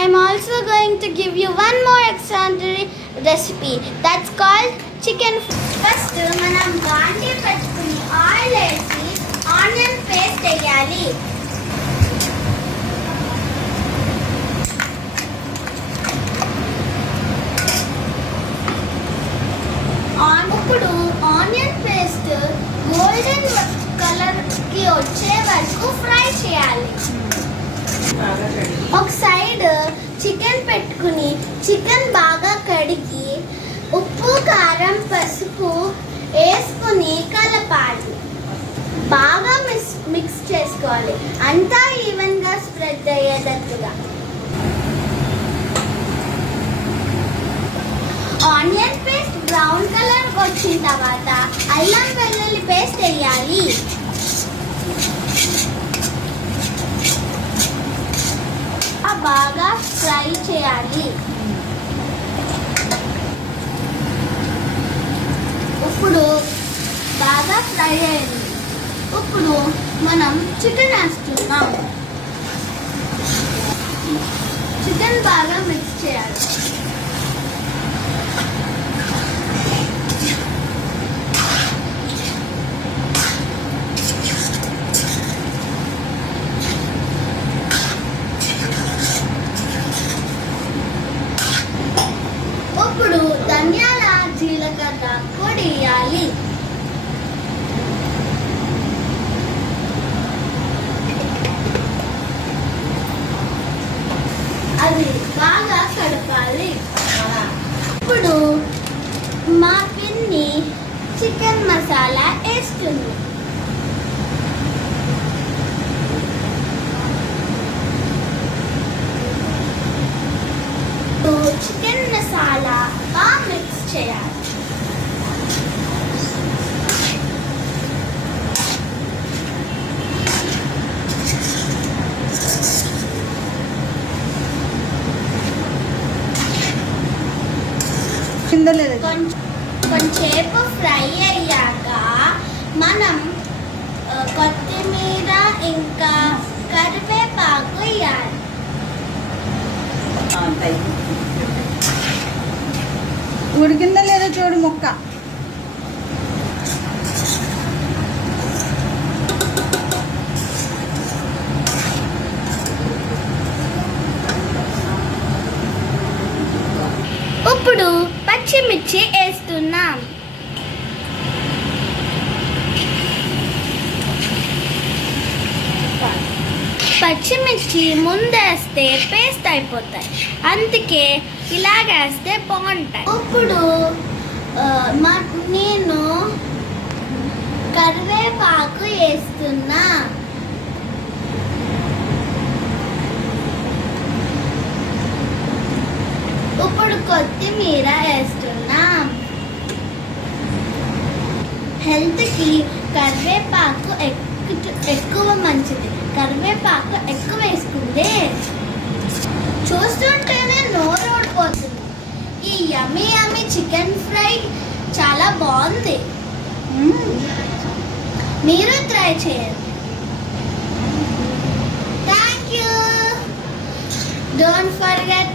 I'm also going to give you one more extraordinary recipe that's called chicken. First, మనం బాండీ పెట్టుకుని oil వేసి onion paste వేయాలి. ఇప్పుడు ఆనియన్ పేస్ట్ గోల్డెన్ కలర్కి వచ్చే వరకు ఫ్రై చేయాలి. ఒక సైడ్ చికెన్ పెట్టుకుని చికెన్ బాగా కడిగి ఉప్పు కారం పసుపు వేసుకుని కలపాలి. బాగా మిక్స్ చేసుకోవాలి, అంతా ఈవెన్గా స్ప్రెడ్ అయ్యేటట్టుగా. ఆనియన్ పేస్ట్ బ్రౌన్ కలర్ వచ్చిన తర్వాత అల్లం వెల్లుల్లి పేస్ట్ వేయాలి. బాగా ఫ్రై చేయాలి. ఇప్పుడు బాగా ఫ్రై అయింది. ఇప్పుడు మనం చికెన్ వేస్తున్నాం. చికెన్ బాగా మిక్స్ చేయాలి. ఇప్పుడు ధనియాల జీలకర్ర పొడి వేయాలి. అది బాగా కలపాలి. ఇప్పుడు మా పిన్ని చికెన్ మసాలా వేస్తుంది. చికెన్ మసాలా బాగా మిక్స్ చేయాలి. కొంచెంసేపు ఫ్రై అయ్యాక మనం కొత్తిమీర ఇంకా కరివేపాకు వేయాలి. ఉడికిందా లేదా చూడు ముక్క. ఇప్పుడు పచ్చిమిర్చి వేస్తున్నాం. పచ్చిమిర్చి ముందేస్తే పేస్ట్ అయిపోతాయి, అందుకే ఇలాగేస్తే బాగుంటాయి. ఇప్పుడు నేను కరివేపాకు వేస్తున్నా. ఇప్పుడు కొత్తిమీర వేస్తున్నా. హెల్త్కి కరివేపాకు ఎక్కువ మంచిది. కరివేపాకు ఎక్కువ వేసుకుంటే చూస్తుంటేనే నోరు ఊడిపోతుంది. ఈ యమ్మీ యమ్మీ చికెన్ ఫ్రై చాలా బాగుంది. మీరు ట్రై చేయండి. Thank you. Don't forget